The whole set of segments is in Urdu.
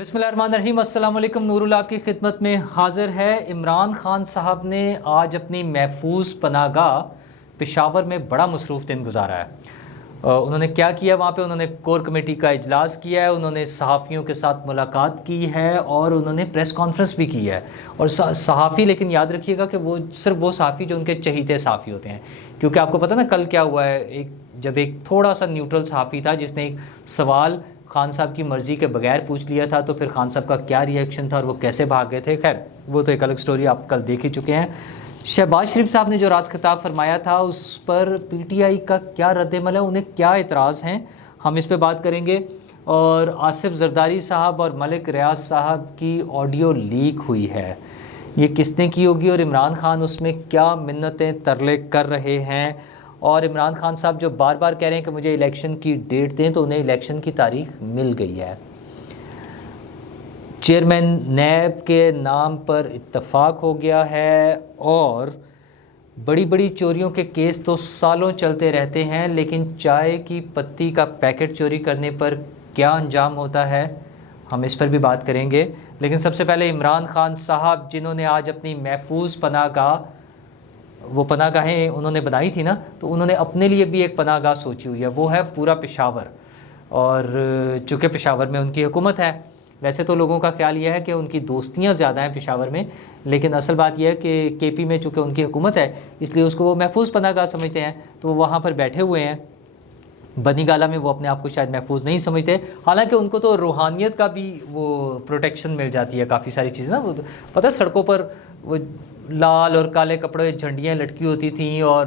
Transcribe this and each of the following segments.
بسم اللہ الرحمن الرحیم، السلام علیکم۔ نوراللہ آپ کی خدمت میں حاضر ہے۔ عمران خان صاحب نے آج اپنی محفوظ پناہ گاہ پشاور میں بڑا مصروف دن گزارا ہے۔ انہوں نے کیا کیا وہاں پہ؟ انہوں نے کور کمیٹی کا اجلاس کیا ہے، انہوں نے صحافیوں کے ساتھ ملاقات کی ہے اور انہوں نے پریس کانفرنس بھی کی ہے۔ اور صحافی، لیکن یاد رکھیے گا کہ وہ صرف وہ صحافی جو ان کے چہیتے صحافی ہوتے ہیں، کیونکہ آپ کو پتہ نا کل کیا ہوا ہے، جب ایک تھوڑا سا نیوٹرل صحافی تھا جس نے ایک سوال خان صاحب کی مرضی کے بغیر پوچھ لیا تھا، تو پھر خان صاحب کا کیا ری ایکشن تھا اور وہ کیسے بھاگ گئے تھے۔ خیر وہ تو ایک الگ سٹوری، آپ کل دیکھ ہی چکے ہیں۔ شہباز شریف صاحب نے جو رات خطاب فرمایا تھا اس پر پی ٹی آئی کا کیا رد عمل ہے، انہیں کیا اعتراض ہیں، ہم اس پہ بات کریں گے۔ اور آصف زرداری صاحب اور ملک ریاض صاحب کی آڈیو لیک ہوئی ہے، یہ کس نے کی ہوگی اور عمران خان اس میں کیا منتیں ترلے کر رہے ہیں؟ اور عمران خان صاحب جو بار بار کہہ رہے ہیں کہ مجھے الیکشن کی ڈیٹ دیں، تو انہیں الیکشن کی تاریخ مل گئی ہے۔ چیئرمین نیب کے نام پر اتفاق ہو گیا ہے اور بڑی بڑی چوریوں کے کیس تو سالوں چلتے رہتے ہیں، لیکن چائے کی پتی کا پیکٹ چوری کرنے پر کیا انجام ہوتا ہے، ہم اس پر بھی بات کریں گے۔ لیکن سب سے پہلے عمران خان صاحب جنہوں نے آج اپنی محفوظ پناہ گاہ، وہ پناہ گاہیں انہوں نے بنائی تھی نا، تو انہوں نے اپنے لیے بھی ایک پناہ گاہ سوچی ہوئی ہے، وہ ہے پورا پشاور۔ اور چونکہ پشاور میں ان کی حکومت ہے، ویسے تو لوگوں کا خیال یہ ہے کہ ان کی دوستیاں زیادہ ہیں پشاور میں، لیکن اصل بات یہ ہے کہ کے پی میں چونکہ ان کی حکومت ہے اس لیے اس کو وہ محفوظ پناہ گاہ سمجھتے ہیں، تو وہ وہاں پر بیٹھے ہوئے ہیں۔ بنی گالہ میں وہ اپنے آپ کو شاید محفوظ نہیں سمجھتے، حالانکہ ان کو تو روحانیت کا بھی وہ پروٹیکشن مل جاتی ہے، کافی ساری چیزیں نا، وہ پتہ ہے سڑکوں پر وہ لال اور کالے کپڑے جھنڈیاں لٹکی ہوتی تھیں اور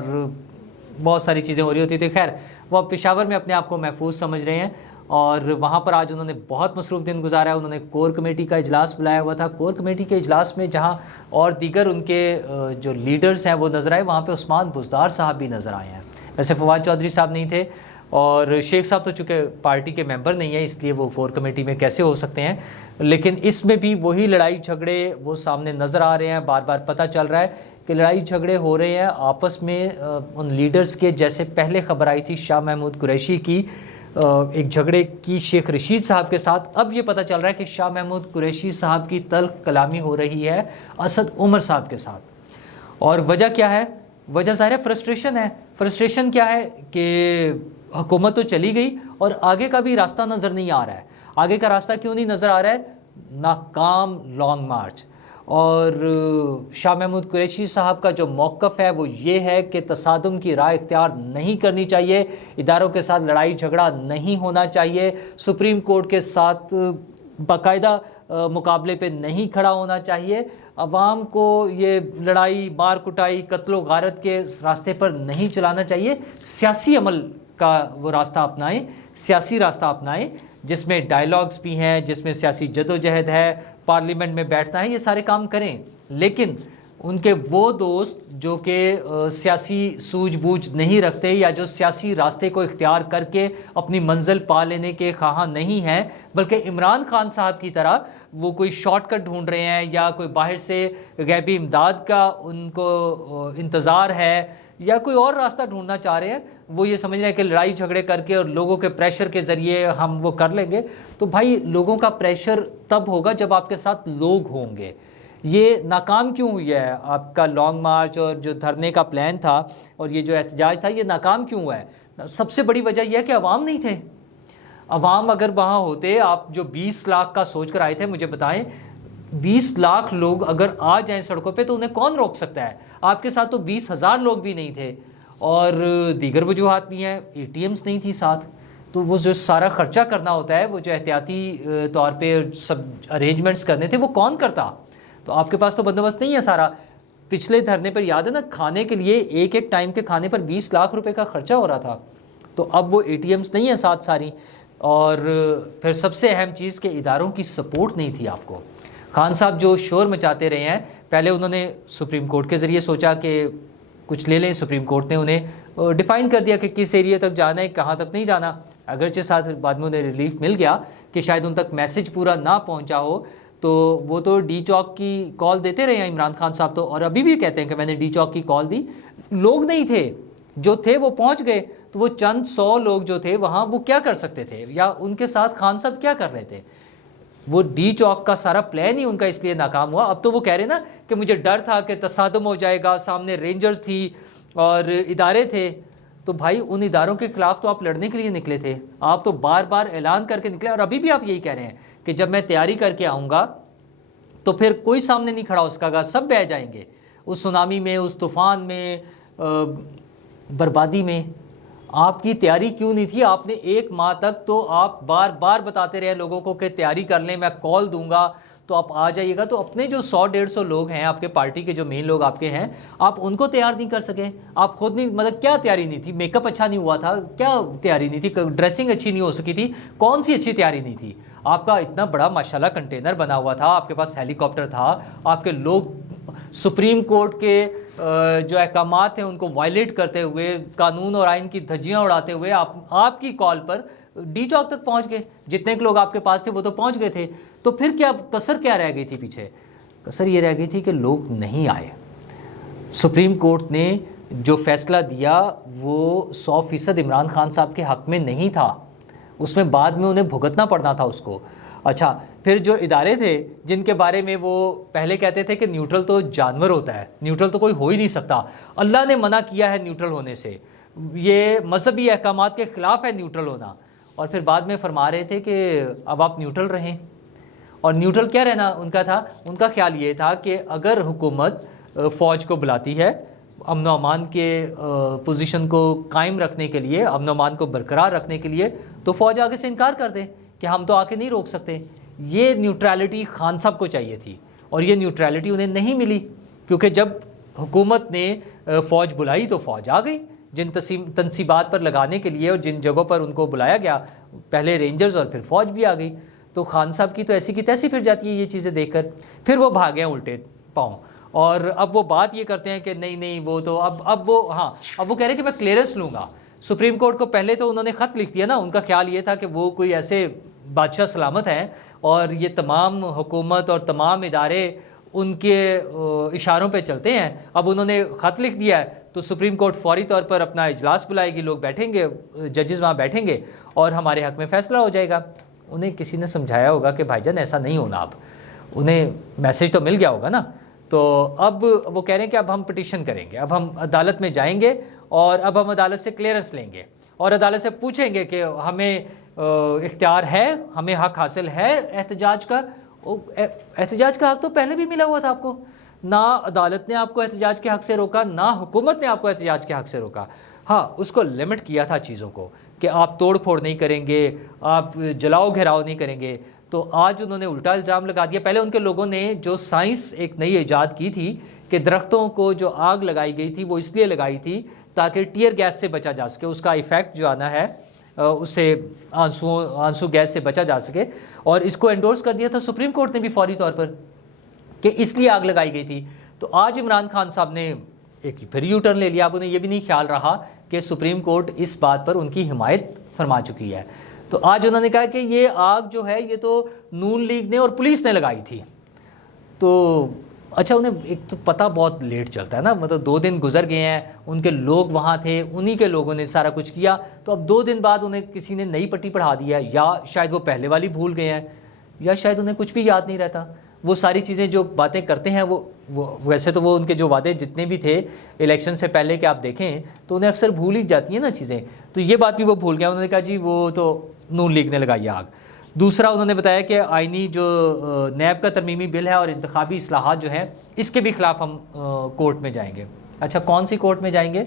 بہت ساری چیزیں ہو رہی ہوتی تھیں۔ خیر وہ پشاور میں اپنے آپ کو محفوظ سمجھ رہے ہیں اور وہاں پر آج انہوں نے بہت مصروف دن گزارا ہے۔ انہوں نے کور کمیٹی کا اجلاس بلایا ہوا تھا، کور کمیٹی کے اجلاس میں جہاں اور دیگر ان کے جو لیڈرز ہیں وہ نظر آئے، وہاں پہ عثمان بزدار صاحب بھی نظر آئے ہیں۔ ویسے فواد چودھری صاحب نہیں تھے اور شیخ صاحب تو چونکہ پارٹی کے ممبر نہیں ہیں اس لیے وہ کور کمیٹی میں کیسے ہو سکتے ہیں، لیکن اس میں بھی وہی لڑائی جھگڑے وہ سامنے نظر آ رہے ہیں۔ بار بار پتہ چل رہا ہے کہ لڑائی جھگڑے ہو رہے ہیں آپس میں ان لیڈرز کے، جیسے پہلے خبر آئی تھی شاہ محمود قریشی کی ایک جھگڑے کی شیخ رشید صاحب کے ساتھ، اب یہ پتہ چل رہا ہے کہ شاہ محمود قریشی صاحب کی تلخ کلامی ہو رہی ہے اسد عمر صاحب کے ساتھ۔ اور وجہ کیا ہے؟ وجہ ظاہر ہے فرسٹریشن ہے۔ فرسٹریشن کیا ہے کہ حکومت تو چلی گئی اور آگے کا بھی راستہ نظر نہیں آ رہا ہے۔ آگے کا راستہ کیوں نہیں نظر آ رہا ہے؟ ناکام لانگ مارچ۔ اور شاہ محمود قریشی صاحب کا جو موقف ہے وہ یہ ہے کہ تصادم کی راہ اختیار نہیں کرنی چاہیے، اداروں کے ساتھ لڑائی جھگڑا نہیں ہونا چاہیے، سپریم کورٹ کے ساتھ باقاعدہ مقابلے پہ نہیں کھڑا ہونا چاہیے، عوام کو یہ لڑائی مار کٹائی قتل و غارت کے راستے پر نہیں چلانا چاہیے، سیاسی عمل کا وہ راستہ اپنائیں، سیاسی راستہ اپنائیں جس میں ڈائیلاگز بھی ہیں، جس میں سیاسی جدوجہد ہے، پارلیمنٹ میں بیٹھنا ہے، یہ سارے کام کریں۔ لیکن ان کے وہ دوست جو کہ سیاسی سوجھ بوجھ نہیں رکھتے یا جو سیاسی راستے کو اختیار کر کے اپنی منزل پا لینے کے خواہاں نہیں ہیں، بلکہ عمران خان صاحب کی طرح وہ کوئی شارٹ کٹ ڈھونڈ رہے ہیں یا کوئی باہر سے غیبی امداد کا ان کو انتظار ہے یا کوئی اور راستہ ڈھونڈنا چاہ رہے ہیں، وہ یہ سمجھ رہے ہیں کہ لڑائی جھگڑے کر کے اور لوگوں کے پریشر کے ذریعے ہم وہ کر لیں گے، تو بھائی لوگوں کا پریشر تب ہوگا جب آپ کے ساتھ لوگ ہوں گے۔ یہ ناکام کیوں ہوئی ہے آپ کا لانگ مارچ اور جو دھرنے کا پلان تھا اور یہ جو احتجاج تھا، یہ ناکام کیوں ہوا ہے؟ سب سے بڑی وجہ یہ ہے کہ عوام نہیں تھے۔ عوام اگر وہاں ہوتے، آپ جو 20 لاکھ کا سوچ کر آئے تھے، مجھے بتائیں 20 لاکھ لوگ اگر آ جائیں سڑکوں پہ تو انہیں کون روک سکتا ہے؟ آپ کے ساتھ تو 20,000 لوگ بھی نہیں تھے اور دیگر وجوہات بھی ہیں، اے ٹی ایمز نہیں تھی ساتھ، تو وہ جو سارا خرچہ کرنا ہوتا ہے، وہ جو احتیاطی طور پہ سب ارینجمنٹس کرنے تھے، وہ کون کرتا؟ تو آپ کے پاس تو بندوبست نہیں ہے سارا۔ پچھلے دھرنے پر یاد ہے نا، کھانے کے لیے ایک ایک ٹائم کے کھانے پر 20 لاکھ روپے کا خرچہ ہو رہا تھا، تو اب وہ اے ٹی ایمز نہیں ہیں ساتھ ساری۔ اور پھر سب سے اہم چیز کہ اداروں کی سپورٹ نہیں تھی آپ کو۔ خان صاحب جو شور مچاتے رہے ہیں، پہلے انہوں نے سپریم کورٹ کے ذریعے سوچا کہ کچھ لے لیں، سپریم کورٹ نے انہیں ڈیفائن کر دیا کہ کس ایریا تک جانا ہے، کہاں تک نہیں جانا، اگرچہ ساتھ بعد میں انہیں ریلیف مل گیا کہ شاید ان تک میسج پورا نہ پہنچا ہو، تو وہ تو ڈی چوک کی کال دیتے رہے ہیں عمران خان صاحب تو، اور ابھی بھی کہتے ہیں کہ میں نے ڈی چوک کی کال دی، لوگ نہیں تھے، جو تھے وہ پہنچ گئے، تو وہ چند 100 لوگ جو تھے وہاں وہ کیا کر سکتے تھے، یا ان کے ساتھ خان صاحب کیا کر رہے تھے؟ وہ ڈی چوک کا سارا پلان ہی ان کا اس لیے ناکام ہوا. اب تو وہ کہہ رہے نا کہ مجھے ڈر تھا کہ تصادم ہو جائے گا, سامنے رینجرز تھی اور ادارے تھے. تو بھائی ان اداروں کے خلاف تو آپ لڑنے کے لیے نکلے تھے, آپ تو بار بار اعلان کر کے نکلے, اور ابھی بھی آپ یہی کہہ رہے ہیں کہ جب میں تیاری کر کے آؤں گا تو پھر کوئی سامنے نہیں کھڑا ہو سکے گا, سب بہہ جائیں گے اس سونامی میں, اس طوفان میں, بربادی میں. آپ کی تیاری کیوں نہیں تھی؟ آپ نے 1 ماہ تک تو آپ بار بار بتاتے رہے لوگوں کو کہ تیاری کر لیں, میں کال دوں گا تو آپ آ جائیے گا. تو اپنے جو 100-150 لوگ ہیں آپ کے پارٹی کے, جو مین لوگ آپ کے ہیں, آپ ان کو تیار نہیں کر سکے. آپ خود نہیں, مطلب کیا تیاری نہیں تھی؟ میک اپ اچھا نہیں ہوا تھا, کیا تیاری نہیں تھی؟ ڈریسنگ اچھی نہیں ہو سکی تھی, کون سی اچھی تیاری نہیں تھی؟ آپ کا اتنا بڑا ماشاءاللہ کنٹینر بنا ہوا تھا, آپ کے پاس ہیلی کاپٹر تھا, آپ کے لوگ سپریم کورٹ کے جو احکامات ہیں ان کو وائلیٹ کرتے ہوئے, قانون اور آئین کی دھجیاں اڑاتے ہوئے آپ کی کال پر ڈی چوک تک پہنچ گئے. جتنے لوگ آپ کے پاس تھے وہ تو پہنچ گئے تھے. تو پھر کیا کسر کیا رہ گئی تھی پیچھے؟ کسر یہ رہ گئی تھی کہ لوگ نہیں آئے. سپریم کورٹ نے جو فیصلہ دیا وہ 100% عمران خان صاحب کے حق میں نہیں تھا, اس میں بعد میں انہیں بھگتنا پڑنا تھا اس کو. اچھا, پھر جو ادارے تھے جن کے بارے میں وہ پہلے کہتے تھے کہ نیوٹرل تو جانور ہوتا ہے, نیوٹرل تو کوئی ہو ہی نہیں سکتا, اللہ نے منع کیا ہے نیوٹرل ہونے سے, یہ مذہبی احکامات کے خلاف ہے نیوٹرل ہونا, اور پھر بعد میں فرما رہے تھے کہ اب آپ نیوٹرل رہیں. اور نیوٹرل کیا رہنا ان کا تھا؟ ان کا خیال یہ تھا کہ اگر حکومت فوج کو بلاتی ہے امن و امان کے پوزیشن کو قائم رکھنے کے لیے, امن و امان کو برقرار رکھنے کے لیے, تو فوج آگے سے انکار کر دے کہ ہم تو آ کے نہیں روک سکتے. یہ نیوٹرالٹی خان صاحب کو چاہیے تھی, اور یہ نیوٹرالٹی انہیں نہیں ملی, کیونکہ جب حکومت نے فوج بلائی تو فوج آ گئی. جن تنصیبات پر لگانے کے لیے اور جن جگہوں پر ان کو بلایا گیا, پہلے رینجرز اور پھر فوج بھی آ گئی. تو خان صاحب کی تو ایسی کی تیسی پھر جاتی ہے یہ چیزیں دیکھ کر. پھر وہ بھاگے ہیں الٹے پاؤں, اور اب وہ بات یہ کرتے ہیں کہ نہیں وہ تو اب وہ کہہ رہے ہیں کہ میں کلیئرنس لوں گا. سپریم کورٹ کو پہلے تو انہوں نے خط لکھ دیا نا, ان کا خیال یہ تھا کہ وہ کوئی ایسے بادشاہ سلامت ہیں اور یہ تمام حکومت اور تمام ادارے ان کے اشاروں پہ چلتے ہیں. اب انہوں نے خط لکھ دیا ہے تو سپریم کورٹ فوری طور پر اپنا اجلاس بلائے گی, لوگ بیٹھیں گے, ججز وہاں بیٹھیں گے اور ہمارے حق میں فیصلہ ہو جائے گا. انہیں کسی نے سمجھایا ہوگا کہ بھائی جان ایسا نہیں ہونا, اب انہیں میسج تو مل گیا ہوگا نا. تو اب وہ کہہ رہے ہیں کہ اب ہم پٹیشن کریں گے, اب ہم عدالت میں جائیں گے اور اب ہم عدالت سے کلیئرنس لیں گے اور عدالت سے پوچھیں گے کہ ہمیں اختیار ہے, ہمیں حق حاصل ہے احتجاج کا. احتجاج کا حق تو پہلے بھی ملا ہوا تھا آپ کو, نہ عدالت نے آپ کو احتجاج کے حق سے روکا, نہ حکومت نے آپ کو احتجاج کے حق سے روکا. ہاں, اس کو لمٹ کیا تھا چیزوں کو کہ آپ توڑ پھوڑ نہیں کریں گے, آپ جلاؤ گھیراؤ نہیں کریں گے. تو آج انہوں نے الٹا الزام لگا دیا. پہلے ان کے لوگوں نے جو سائنس ایک نئی ایجاد کی تھی کہ درختوں کو جو آگ لگائی گئی تھی وہ اس لیے لگائی تھی تاکہ ٹیئر گیس سے بچا جا سکے, اس کا ایفیکٹ جو آنا ہے اس سے آنسو گیس سے بچا جا سکے, اور اس کو انڈورس کر دیا تھا سپریم کورٹ نے بھی فوری طور پر کہ اس لیے آگ لگائی گئی تھی. تو آج عمران خان صاحب نے ایک پھر یو ٹرن لے لیا. اب انہیں یہ بھی نہیں خیال رہا کہ سپریم کورٹ اس بات پر ان کی حمایت فرما چکی ہے. تو آج انہوں نے کہا کہ یہ آگ جو ہے یہ تو نون لیگ نے اور پولیس نے لگائی تھی. تو اچھا, انہیں ایک تو پتہ بہت لیٹ چلتا ہے نا, مطلب 2 دن گزر گئے ہیں, ان کے لوگ وہاں تھے, انہی کے لوگوں نے سارا کچھ کیا. تو اب 2 دن بعد انہیں کسی نے نئی پٹی پڑھا دیا, یا شاید وہ پہلے والی بھول گئے ہیں, یا شاید انہیں کچھ بھی یاد نہیں رہتا. وہ ساری چیزیں جو باتیں کرتے ہیں وہ ویسے تو وہ ان کے جو وعدے جتنے بھی تھے الیکشن سے پہلے کہ آپ دیکھیں تو انہیں اکثر بھول ہی جاتی ہیں نا چیزیں. تو یہ بات بھی وہ بھول گیا. انہوں نے کہا جی وہ تو نون لیگ نے لگائی آگ. دوسرا انہوں نے بتایا کہ آئینی جو نیب کا ترمیمی بل ہے اور انتخابی اصلاحات جو ہیں اس کے بھی خلاف ہم کورٹ میں جائیں گے. اچھا, کون سی کورٹ میں جائیں گے؟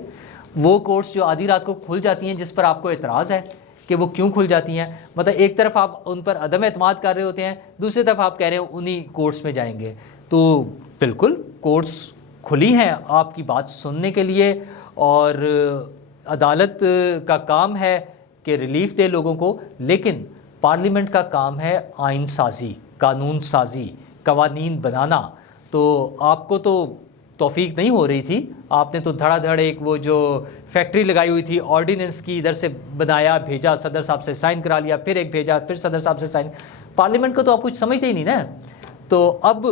وہ کورٹس جو آدھی رات کو کھل جاتی ہیں جس پر آپ کو اعتراض ہے کہ وہ کیوں کھل جاتی ہیں. مطلب ایک طرف آپ ان پر عدم اعتماد کر رہے ہوتے ہیں, دوسری طرف آپ کہہ رہے ہیں انہی کورٹس میں جائیں گے. تو بالکل کورٹس کھلی ہیں آپ کی بات سننے کے لیے, اور عدالت کا کام ہے کہ ریلیف دے لوگوں کو, لیکن پارلیمنٹ کا کام ہے آئین سازی, قانون سازی, قوانین بنانا. تو آپ کو تو توفیق نہیں ہو رہی تھی, آپ نے تو دھڑا دھڑ ایک وہ جو فیکٹری لگائی ہوئی تھی آرڈیننس کی, ادھر سے بنایا, بھیجا, صدر صاحب سے سائن کرا لیا, پھر ایک بھیجا, پھر صدر صاحب سے سائن. پارلیمنٹ کو تو آپ کچھ سمجھتے ہی نہیں نا. تو اب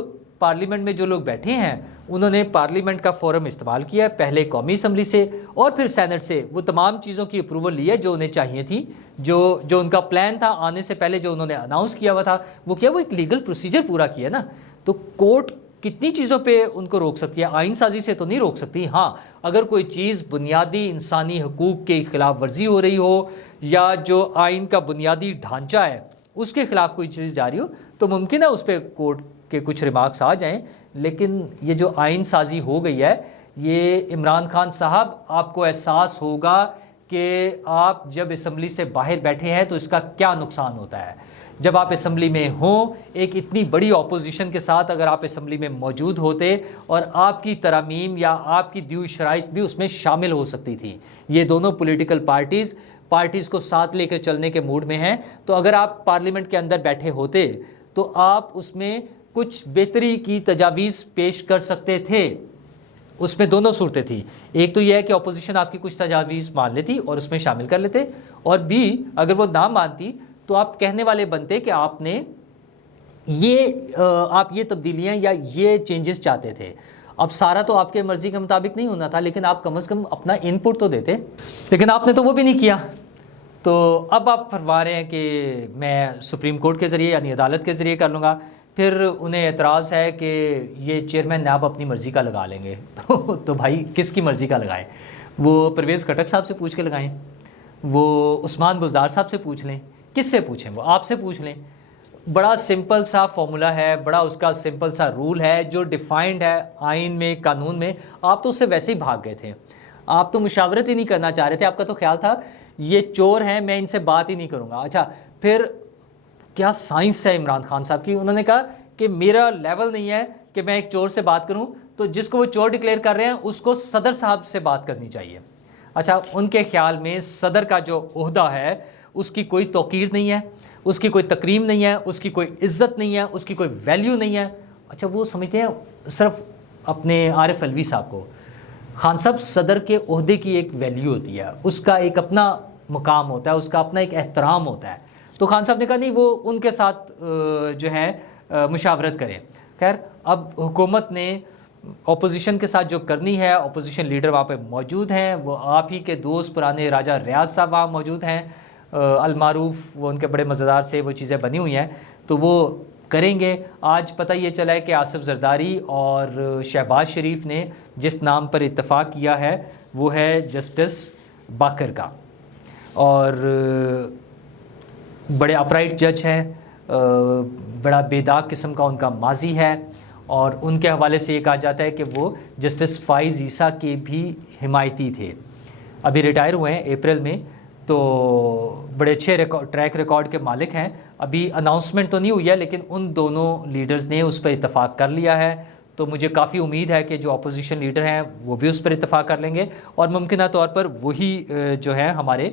پارلیمنٹ میں جو لوگ بیٹھے ہیں انہوں نے پارلیمنٹ کا فورم استعمال کیا ہے، پہلے قومی اسمبلی سے اور پھر سینٹ سے وہ تمام چیزوں کی اپروول لی ہے جو انہیں چاہیے تھی، جو ان کا پلان تھا آنے سے پہلے جو انہوں نے اناؤنس کیا ہوا تھا وہ کیا، وہ ایک لیگل پروسیجر پورا کیا نا۔ تو کورٹ کتنی چیزوں پہ ان کو روک سکتی ہے، آئین سازی سے تو نہیں روک سکتی۔ ہاں اگر کوئی چیز بنیادی انسانی حقوق کے خلاف ورزی ہو رہی ہو یا جو آئین کا بنیادی ڈھانچہ ہے اس کے خلاف کوئی چیز جاری ہو تو ممکن ہے اس پہ کورٹ کے کچھ ریمارکس آ جائیں، لیکن یہ جو آئین سازی ہو گئی ہے یہ عمران خان صاحب آپ کو احساس ہوگا کہ آپ جب اسمبلی سے باہر بیٹھے ہیں تو اس کا کیا نقصان ہوتا ہے۔ جب آپ اسمبلی میں ہوں، ایک اتنی بڑی اپوزیشن کے ساتھ اگر آپ اسمبلی میں موجود ہوتے اور آپ کی ترامیم یا آپ کی دی ہوئی شرائط بھی اس میں شامل ہو سکتی تھی، یہ دونوں پولیٹیکل پارٹیز کو ساتھ لے کے چلنے کے موڈ میں ہیں، تو اگر آپ پارلیمنٹ کے اندر بیٹھے ہوتے تو آپ اس میں کچھ بہتری کی تجاویز پیش کر سکتے تھے۔ اس میں دونوں صورتیں تھیں، ایک تو یہ ہے کہ اپوزیشن آپ کی کچھ تجاویز مان لیتی اور اس میں شامل کر لیتے، اور بی اگر وہ نہ مانتی تو آپ کہنے والے بنتے کہ آپ یہ تبدیلیاں یا یہ چینجز چاہتے تھے۔ اب سارا تو آپ کے مرضی کے مطابق نہیں ہونا تھا، لیکن آپ کم از کم اپنا ان پٹ تو دیتے، لیکن آپ نے تو وہ بھی نہیں کیا۔ تو اب آپ فرما رہے ہیں کہ میں سپریم کورٹ کے ذریعے یعنی عدالت کے ذریعے کر لوں گا، پھر انہیں اعتراض ہے کہ یہ چیئرمین نیب اپنی مرضی کا لگا لیں گے تو بھائی کس کی مرضی کا لگائیں؟ وہ پرویز خٹک صاحب سے پوچھ کے لگائیں، وہ عثمان بزدار صاحب سے پوچھ لیں، کس سے پوچھیں؟ وہ آپ سے پوچھ لیں۔ بڑا سمپل سا فارمولا ہے، بڑا اس کا سمپل سا رول ہے جو ڈیفائنڈ ہے آئین میں، قانون میں۔ آپ تو اس سے ویسے ہی بھاگ گئے تھے، آپ تو مشاورت ہی نہیں کرنا چاہ رہے تھے، آپ کا تو خیال تھا یہ چور ہیں میں ان سے بات ہی نہیں کروں گا۔ اچھا پھر کیا سائنس ہے عمران خان صاحب کی، انہوں نے کہا کہ میرا لیول نہیں ہے کہ میں ایک چور سے بات کروں، تو جس کو وہ چور ڈکلیئر کر رہے ہیں اس کو صدر صاحب سے بات کرنی چاہیے۔ اچھا ان کے خیال میں صدر کا جو عہدہ ہے اس کی کوئی توقیر نہیں ہے، اس کی کوئی تکریم نہیں ہے، اس کی کوئی عزت نہیں ہے، اس کی کوئی ویلیو نہیں ہے۔ اچھا وہ سمجھتے ہیں صرف اپنے عارف علوی صاحب کو۔ خان صاحب صدر کے عہدے کی ایک ویلیو ہوتی ہے، اس کا ایک اپنا مقام ہوتا ہے، اس کا اپنا ایک احترام ہوتا ہے۔ تو خان صاحب نے کہا نہیں وہ ان کے ساتھ جو ہے مشاورت کریں۔ خیر اب حکومت نے اپوزیشن کے ساتھ جو کرنی ہے، اپوزیشن لیڈر وہاں پہ موجود ہیں، وہ آپ ہی کے دوست پرانے راجہ ریاض صاحب وہاں موجود ہیں، المعروف وہ ان کے بڑے مزیدار سے وہ چیزیں بنی ہوئی ہیں، تو وہ کریں گے۔ آج پتہ یہ چلا ہے کہ آصف زرداری اور شہباز شریف نے جس نام پر اتفاق کیا ہے وہ ہے جسٹس باقر کا، اور بڑے اپرائٹ جج ہیں، بڑا بے داغ قسم کا ان کا ماضی ہے، اور ان کے حوالے سے یہ کہا جاتا ہے کہ وہ جسٹس فائز عیسیٰ کے بھی حمایتی تھے، ابھی ریٹائر ہوئے ہیں اپریل میں، تو بڑے اچھے ٹریک ریکارڈ کے مالک ہیں۔ ابھی اناؤنسمنٹ تو نہیں ہوئی ہے لیکن ان دونوں لیڈرز نے اس پر اتفاق کر لیا ہے، تو مجھے کافی امید ہے کہ جو اپوزیشن لیڈر ہیں وہ بھی اس پر اتفاق کر لیں گے، اور ممکنہ طور پر وہی جو ہے ہمارے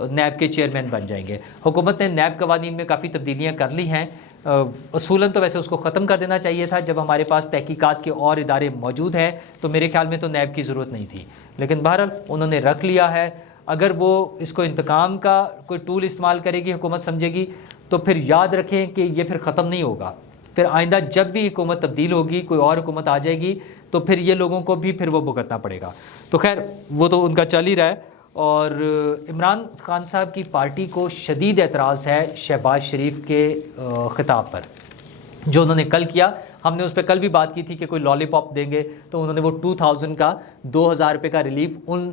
نیب کے چیئرمین بن جائیں گے۔ حکومت نے نیب قوانین میں کافی تبدیلیاں کر لی ہیں، اصولاً تو ویسے اس کو ختم کر دینا چاہیے تھا، جب ہمارے پاس تحقیقات کے اور ادارے موجود ہیں تو میرے خیال میں تو نیب کی ضرورت نہیں تھی، لیکن بہرحال انہوں نے رکھ لیا ہے۔ اگر وہ اس کو انتقام کا کوئی ٹول استعمال کرے گی، حکومت سمجھے گی، تو پھر یاد رکھیں کہ یہ پھر ختم نہیں ہوگا، پھر آئندہ جب بھی حکومت تبدیل ہوگی، کوئی اور حکومت آ جائے گی تو پھر یہ لوگوں کو بھی پھر وہ بھگتنا پڑے گا۔ تو خیر وہ تو ان کا چل ہی رہا ہے، اور عمران خان صاحب کی پارٹی کو شدید اعتراض ہے شہباز شریف کے خطاب پر جو انہوں نے کل کیا۔ ہم نے اس پہ کل بھی بات کی تھی کہ کوئی لالی پاپ دیں گے، تو انہوں نے وہ 2000 کا 2000 روپے کا ریلیف ان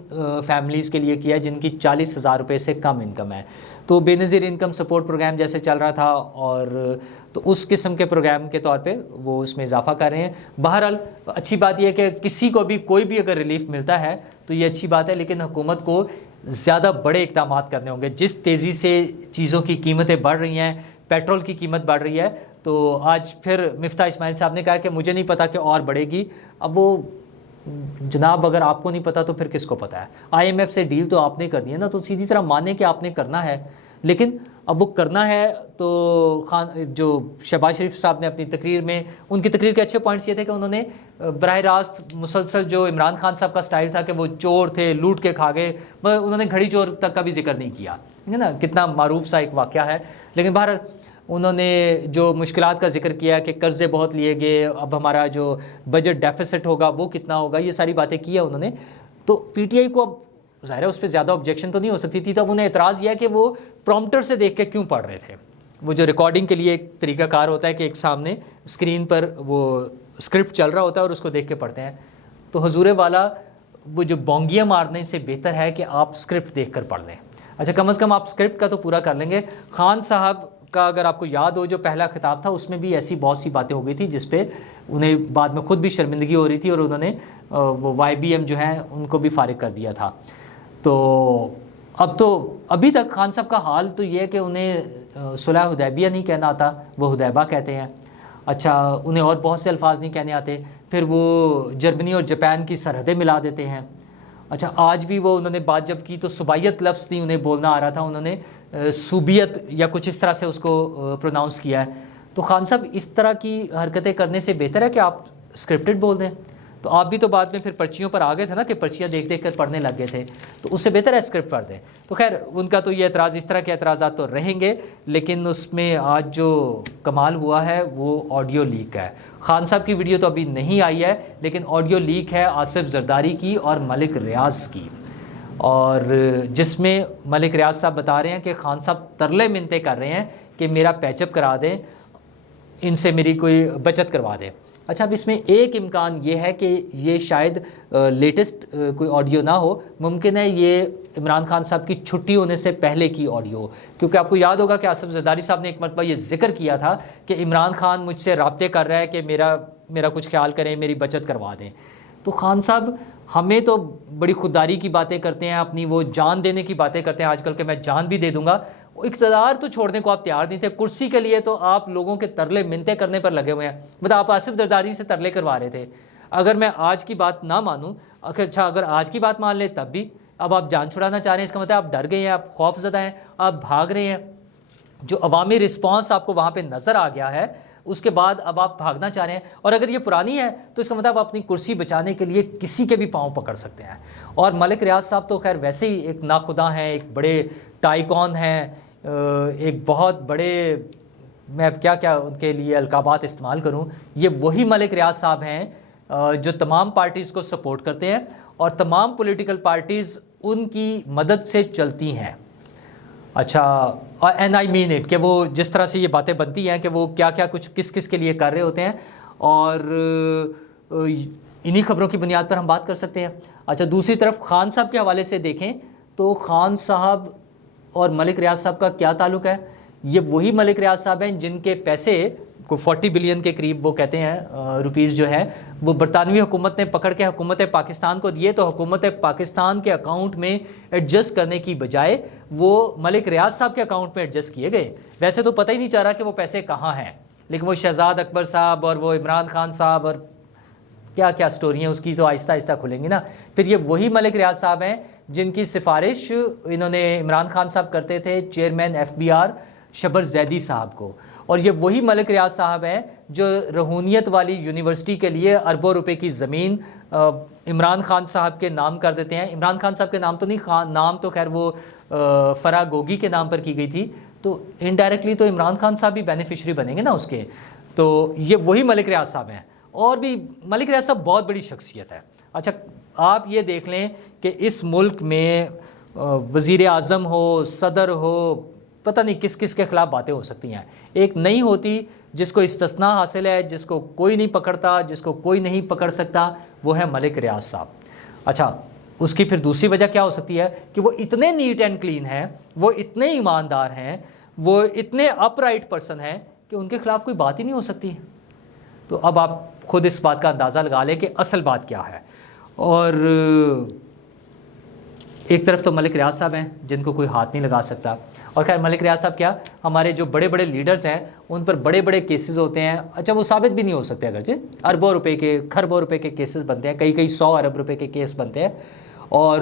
فیملیز کے لیے کیا جن کی 40,000 روپے سے کم انکم ہے، تو بے نظیر انکم سپورٹ پروگرام جیسے چل رہا تھا، اور تو اس قسم کے پروگرام کے طور پہ وہ اس میں اضافہ کر رہے ہیں۔ بہرحال اچھی بات یہ ہے کہ کسی کو بھی کوئی بھی اگر ریلیف ملتا ہے تو یہ اچھی بات ہے، لیکن حکومت کو زیادہ بڑے اقدامات کرنے ہوں گے۔ جس تیزی سے چیزوں کی قیمتیں بڑھ رہی ہیں، پیٹرول کی قیمت بڑھ رہی ہے، تو آج پھر مفتاح اسماعیل صاحب نے کہا کہ مجھے نہیں پتا کہ اور بڑھے گی۔ اب وہ جناب اگر آپ کو نہیں پتا تو پھر کس کو پتا ہے؟ آئی ایم ایف سے ڈیل تو آپ نے کرنی ہے نا، تو سیدھی طرح مانے کہ آپ نے کرنا ہے، لیکن اب وہ کرنا ہے تو جو شہباز شریف صاحب نے اپنی تقریر میں، ان کی تقریر کے اچھے پوائنٹس یہ تھے کہ انہوں نے براہ راست مسلسل جو عمران خان صاحب کا سٹائل تھا کہ وہ چور تھے، لوٹ کے کھا گئے، انہوں نے گھڑی چور تک کا بھی ذکر نہیں کیا، ٹھیک ہے نا، کتنا معروف سا ایک واقعہ ہے۔ لیکن بہرحال انہوں نے جو مشکلات کا ذکر کیا کہ قرضے بہت لیے گئے، اب ہمارا جو بجٹ ڈیفیسٹ ہوگا وہ کتنا ہوگا، یہ ساری باتیں کی ہے انہوں نے. تو پی ٹی آئی کو اب ظاہر ہے اس پہ زیادہ آبجیکشن تو نہیں ہو سکتی تھی، تو اب انہیں اعتراض یہ ہے کہ وہ پرومپٹر سے دیکھ کے کیوں پڑھ رہے تھے. وہ جو ریکارڈنگ کے لیے ایک طریقہ کار ہوتا ہے کہ ایک سامنے اسکرین پر وہ اسکرپٹ چل رہا ہوتا ہے اور اس کو دیکھ کے پڑھتے ہیں. تو حضور والا وہ جو بونگیاں مارنے سے بہتر ہے کہ آپ اسکرپٹ دیکھ کر پڑھ لیں. اچھا کم از کم آپ اسکرپٹ کا تو پورا کر لیں گے. خان صاحب کا اگر آپ کو یاد ہو جو پہلا خطاب تھا اس میں بھی ایسی بہت سی باتیں ہو گئی تھی جس پہ انہیں بعد میں خود بھی شرمندگی ہو رہی تھی، اور انہوں نے وہ وائی بی ایم جو ہیں ان کو بھی فارغ کر دیا تھا. تو ابھی تک خان صاحب کا حال تو یہ ہے کہ انہیں صلح حدیبیہ نہیں کہنا آتا، وہ حدیبہ کہتے ہیں. اچھا انہیں اور بہت سے الفاظ نہیں کہنے آتے، پھر وہ جرمنی اور جاپان کی سرحدیں ملا دیتے ہیں. اچھا آج بھی وہ انہوں نے بات جب کی تو صوبائیت لفظ نہیں انہیں بولنا آ رہا تھا، انہوں نے صوبیت یا کچھ اس طرح سے اس کو پروناؤنس کیا ہے. تو خان صاحب اس طرح کی حرکتیں کرنے سے بہتر ہے کہ آپ اسکرپٹڈ بول دیں. تو آپ بھی تو بعد میں پھر پرچیوں پر آ گئے تھے نا کہ پرچیاں دیکھ دیکھ کر پڑھنے لگ گئے تھے، تو اس سے بہتر ہے اسکرپٹ پڑھ دیں. تو خیر ان کا تو یہ اعتراض، اس طرح کے اعتراضات تو رہیں گے، لیکن اس میں آج جو کمال ہوا ہے وہ آڈیو لیک ہے. خان صاحب کی ویڈیو تو ابھی نہیں آئی ہے، لیکن آڈیو لیک ہے آصف زرداری کی اور ملک ریاض کی، اور جس میں ملک ریاض صاحب بتا رہے ہیں کہ خان صاحب ترلے منتیں کر رہے ہیں کہ میرا پیچ اپ کرا دیں، ان سے میری کوئی بچت کروا دیں. اچھا اب اس میں ایک امکان یہ ہے کہ یہ شاید لیٹسٹ کوئی آڈیو نہ ہو، ممکن ہے یہ عمران خان صاحب کی چھٹی ہونے سے پہلے کی آڈیو ہو، کیونکہ آپ کو یاد ہوگا کہ آصف زرداری صاحب نے ایک مرتبہ یہ ذکر کیا تھا کہ عمران خان مجھ سے رابطے کر رہا ہے کہ میرا کچھ خیال کریں، میری بچت کروا دیں. تو خان صاحب ہمیں تو بڑی خودداری کی باتیں کرتے ہیں، اپنی وہ جان دینے کی باتیں کرتے ہیں آج کل کہ میں جان بھی دے دوں گا. اقتدار تو چھوڑنے کو آپ تیار نہیں تھے، کرسی کے لیے تو آپ لوگوں کے ترلے منتیں کرنے پر لگے ہوئے ہیں. مطلب آپ آصف زرداری سے ترلے کروا رہے تھے. اگر میں آج کی بات نہ مانوں، اچھا اگر آج کی بات مان لیں تب بھی اب آپ جان چھڑانا چاہ رہے ہیں، اس کا مطلب آپ ڈر گئے ہیں، آپ خوف زدہ ہیں، آپ بھاگ رہے ہیں. جو عوامی رسپانس آپ کو وہاں پہ نظر آ گیا ہے اس کے بعد اب آپ بھاگنا چاہ رہے ہیں، اور اگر یہ پرانی ہے تو اس کا مطلب آپ اپنی کرسی بچانے کے لیے کسی کے بھی پاؤں پکڑ سکتے ہیں. اور ملک ریاض صاحب تو خیر ویسے ہی ایک ناخدا ہیں، ایک بڑے ٹائیکون ہیں، ایک بہت بڑے، میں اب کیا ان کے لیے القابات استعمال کروں. یہ وہی ملک ریاض صاحب ہیں جو تمام پارٹیز کو سپورٹ کرتے ہیں اور تمام پولیٹیکل پارٹیز ان کی مدد سے چلتی ہیں. اچھا اینڈ آئی مین اٹ، کہ وہ جس طرح سے یہ باتیں بنتی ہیں کہ وہ کیا کچھ کس کے لیے کر رہے ہوتے ہیں، اور انہی خبروں کی بنیاد پر ہم بات کر سکتے ہیں. اچھا دوسری طرف خان صاحب کے حوالے سے دیکھیں تو خان صاحب اور ملک ریاض صاحب کا کیا تعلق ہے؟ یہ وہی ملک ریاض صاحب ہیں جن کے پیسے کو 40 بلین کے قریب وہ کہتے ہیں روپیز جو ہے وہ برطانوی حکومت نے پکڑ کے حکومت پاکستان کو دیے، تو حکومت پاکستان کے اکاؤنٹ میں ایڈجسٹ کرنے کی بجائے وہ ملک ریاض صاحب کے اکاؤنٹ میں ایڈجسٹ کیے گئے. ویسے تو پتہ ہی نہیں چل رہا کہ وہ پیسے کہاں ہیں، لیکن وہ شہزاد اکبر صاحب اور وہ عمران خان صاحب اور کیا سٹوری ہیں اس کی تو آہستہ آہستہ کھلیں گی نا. پھر یہ وہی ملک ریاض صاحب ہیں جن کی سفارش انہوں نے عمران خان صاحب کرتے تھے چیئرمین FBR شبر زیدی صاحب کو، اور یہ وہی ملک ریاض صاحب ہیں جو رہونیت والی یونیورسٹی کے لیے اربوں روپے کی زمین عمران خان صاحب کے نام کر دیتے ہیں. عمران خان صاحب کے نام تو نہیں، نام تو خیر وہ فرا گوگی کے نام پر کی گئی تھی، تو انڈائریکٹلی تو عمران خان صاحب بھی بینیفیشری بنیں گے نا اس کے. تو یہ وہی ملک ریاض صاحب ہیں، اور بھی ملک ریاض صاحب بہت بڑی شخصیت ہے. اچھا آپ یہ دیکھ لیں کہ اس ملک میں وزیر اعظم ہو، صدر ہو، پتہ نہیں کس کے خلاف باتیں ہو سکتی ہیں، ایک نہیں ہوتی جس کو استثناء حاصل ہے، جس کو کوئی نہیں پکڑتا، جس کو کوئی نہیں پکڑ سکتا، وہ ہے ملک ریاض صاحب. اچھا اس کی پھر دوسری وجہ کیا ہو سکتی ہے کہ وہ اتنے نیٹ اینڈ کلین ہیں، وہ اتنے ایماندار ہیں، وہ اتنے اپ رائٹ پرسن ہیں کہ ان کے خلاف کوئی بات ہی نہیں ہو سکتی. تو اب آپ خود اس بات کا اندازہ لگا لیں کہ اصل بات کیا ہے. اور ایک طرف تو ملک ریاض صاحب ہیں جن کو کوئی ہاتھ نہیں لگا سکتا، اور خیر ملک ریاض صاحب کیا ہمارے جو بڑے بڑے لیڈرز ہیں ان پر بڑے بڑے کیسز ہوتے ہیں. اچھا وہ ثابت بھی نہیں ہو سکتے، اگرچہ اربوں روپے کے کھربوں روپے کے کیسز بنتے ہیں، کئی 100 ارب روپے کے کیس بنتے ہیں، اور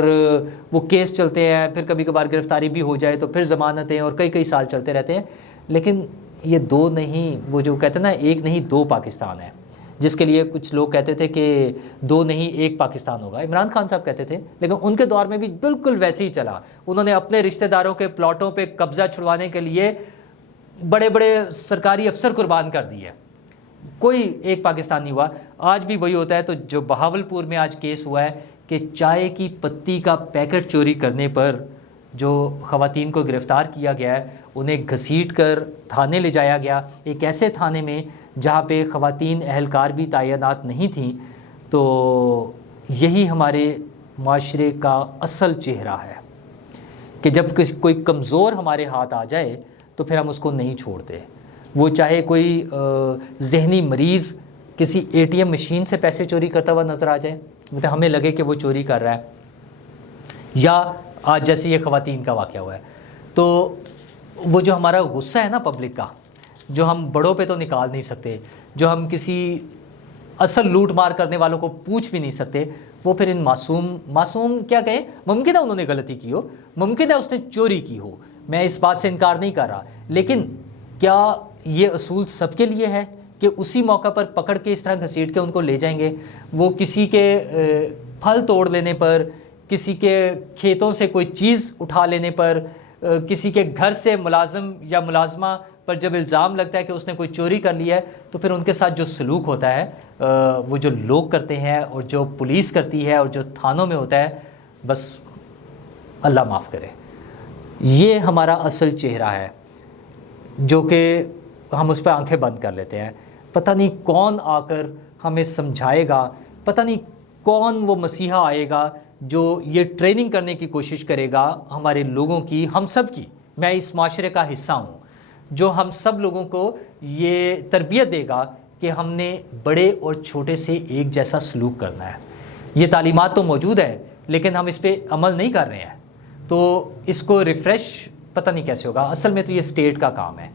وہ کیس چلتے ہیں، پھر کبھی کبھار گرفتاری بھی ہو جائے تو پھر ضمانتیں، اور کئی سال چلتے رہتے ہیں. لیکن یہ دو نہیں، وہ جو کہتے ہیں نا ایک نہیں دو پاکستان ہے، جس کے لیے کچھ لوگ کہتے تھے کہ دو نہیں ایک پاکستان ہوگا، عمران خان صاحب کہتے تھے، لیکن ان کے دور میں بھی بالکل ویسے ہی چلا. انہوں نے اپنے رشتہ داروں کے پلاٹوں پہ قبضہ چھڑوانے کے لیے بڑے بڑے سرکاری افسر قربان کر دیے, کوئی ایک پاکستان نہیں ہوا. آج بھی وہی ہوتا ہے. تو جو بہاولپور میں آج کیس ہوا ہے کہ چائے کی پتی کا پیکٹ چوری کرنے پر جو خواتین کو گرفتار کیا گیا ہے, انہیں گھسیٹ کر تھانے لے جایا گیا, ایک ایسے تھانے میں جہاں پہ خواتین اہلکار بھی تعینات نہیں تھیں. تو یہی ہمارے معاشرے کا اصل چہرہ ہے کہ جب کوئی کمزور ہمارے ہاتھ آ جائے تو پھر ہم اس کو نہیں چھوڑتے. وہ چاہے کوئی ذہنی مریض کسی اے ٹی ایم مشین سے پیسے چوری کرتا ہوا نظر آ جائے, مطلب ہمیں لگے کہ وہ چوری کر رہا ہے, یا آج جیسے یہ خواتین کا واقعہ ہوا ہے, تو وہ جو ہمارا غصہ ہے نا پبلک کا, جو ہم بڑوں پہ تو نکال نہیں سکتے, جو ہم کسی اصل لوٹ مار کرنے والوں کو پوچھ بھی نہیں سکتے, وہ پھر ان معصوم کیا کہیں, ممکن ہے انہوں نے غلطی کی ہو, ممکن ہے اس نے چوری کی ہو, میں اس بات سے انکار نہیں کر رہا, لیکن کیا یہ اصول سب کے لیے ہے کہ اسی موقع پر پکڑ کے اس طرح گھسیٹ کے ان کو لے جائیں گے؟ وہ کسی کے پھل توڑ لینے پر, کسی کے کھیتوں سے کوئی چیز اٹھا لینے پر, کسی کے گھر سے ملازم یا ملازمہ پر جب الزام لگتا ہے کہ اس نے کوئی چوری کر لی ہے, تو پھر ان کے ساتھ جو سلوک ہوتا ہے وہ جو لوگ کرتے ہیں اور جو پولیس کرتی ہے اور جو تھانوں میں ہوتا ہے, بس اللہ معاف کرے. یہ ہمارا اصل چہرہ ہے جو کہ ہم اس پہ آنکھیں بند کر لیتے ہیں. پتہ نہیں کون آ کر ہمیں سمجھائے گا, پتہ نہیں کون وہ مسیحا آئے گا جو یہ ٹریننگ کرنے کی کوشش کرے گا ہمارے لوگوں کی, ہم سب کی. میں اس معاشرے کا حصہ ہوں, جو ہم سب لوگوں کو یہ تربیت دے گا کہ ہم نے بڑے اور چھوٹے سے ایک جیسا سلوک کرنا ہے. یہ تعلیمات تو موجود ہے لیکن ہم اس پہ عمل نہیں کر رہے ہیں, تو اس کو ریفریش پتہ نہیں کیسے ہوگا. اصل میں تو یہ اسٹیٹ کا کام ہے,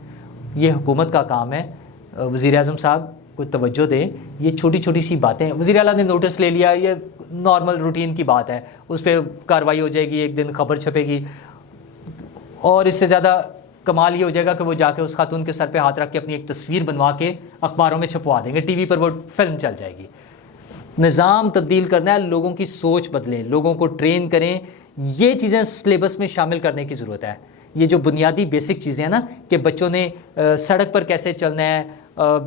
یہ حکومت کا کام ہے. وزیر اعظم صاحب کوئی توجہ دیں, یہ چھوٹی چھوٹی سی باتیں, وزیر اعلیٰ نے نوٹس لے لیا, یہ نارمل روٹین کی بات ہے, اس پہ کارروائی ہو جائے گی, ایک دن خبر چھپے گی, اور اس سے زیادہ کمال یہ ہو جائے گا کہ وہ جا کے اس خاتون کے سر پہ ہاتھ رکھ کے اپنی ایک تصویر بنوا کے اخباروں میں چھپوا دیں گے, ٹی وی پر وہ فلم چل جائے گی. نظام تبدیل کرنا ہے, لوگوں کی سوچ بدلیں, لوگوں کو ٹرین کریں. یہ چیزیں سلیبس میں شامل کرنے کی ضرورت ہے. یہ جو بنیادی بیسک چیزیں ہیں نا, کہ بچوں نے سڑک پر کیسے چلنا ہے,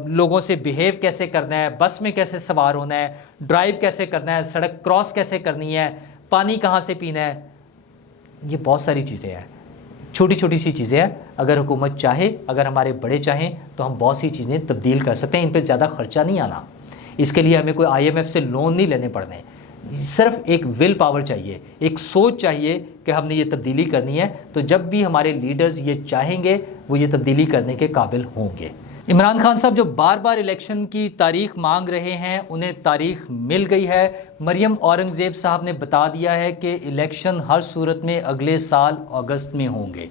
لوگوں سے بیہیو کیسے کرنا ہے, بس میں کیسے سوار ہونا ہے, ڈرائیو کیسے کرنا ہے, سڑک کراس کیسے کرنی ہے, پانی کہاں سے پینا ہے, یہ بہت ساری چیزیں ہیں, چھوٹی چھوٹی سی چیزیں ہیں. اگر حکومت چاہے, اگر ہمارے بڑے چاہیں, تو ہم بہت سی چیزیں تبدیل کر سکتے ہیں. ان پہ زیادہ خرچہ نہیں آنا, اس کے لیے ہمیں کوئی IMF سے لون نہیں لینے پڑنے, صرف ایک ول پاور چاہیے, ایک سوچ چاہیے کہ ہم نے یہ تبدیلی کرنی ہے. تو جب بھی ہمارے لیڈرز یہ چاہیں گے وہ یہ تبدیلی کرنے کے قابل ہوں گے. عمران خان صاحب جو بار بار الیکشن کی تاریخ مانگ رہے ہیں, انہیں تاریخ مل گئی ہے. مریم اورنگزیب صاحب نے بتا دیا ہے کہ الیکشن ہر صورت میں اگلے سال اگست میں ہوں گے.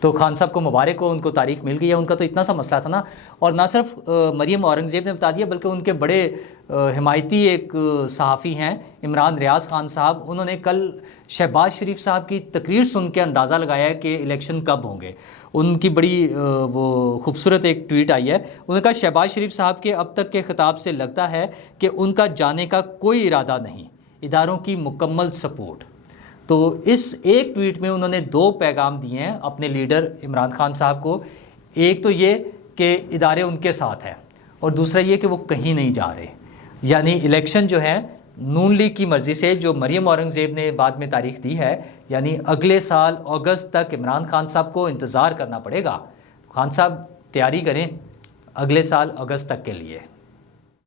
تو خان صاحب کو مبارک ہو, ان کو تاریخ مل گئی ہے. ان کا تو اتنا سا مسئلہ تھا نا, اور نہ صرف مریم اورنگزیب نے بتا دیا بلکہ ان کے بڑے حمایتی ایک صحافی ہیں عمران ریاض خان صاحب, انہوں نے کل شہباز شریف صاحب کی تقریر سن کے اندازہ لگایا ہے کہ الیکشن کب ہوں گے. ان کی بڑی وہ خوبصورت ایک ٹویٹ آئی ہے. انہوں نے کہا شہباز شریف صاحب کے اب تک کے خطاب سے لگتا ہے کہ ان کا جانے کا کوئی ارادہ نہیں, اداروں کی مکمل سپورٹ. تو اس ایک ٹویٹ میں انہوں نے 2 پیغام دیے ہیں اپنے لیڈر عمران خان صاحب کو. ایک تو یہ کہ ادارے ان کے ساتھ ہیں, اور دوسرا یہ کہ وہ کہیں نہیں جا رہے. یعنی الیکشن جو ہے نون لیگ کی مرضی سے, جو مریم اورنگزیب نے بعد میں تاریخ دی ہے, یعنی اگلے سال اگست تک عمران خان صاحب کو انتظار کرنا پڑے گا. خان صاحب تیاری کریں اگلے سال اگست تک کے لیے.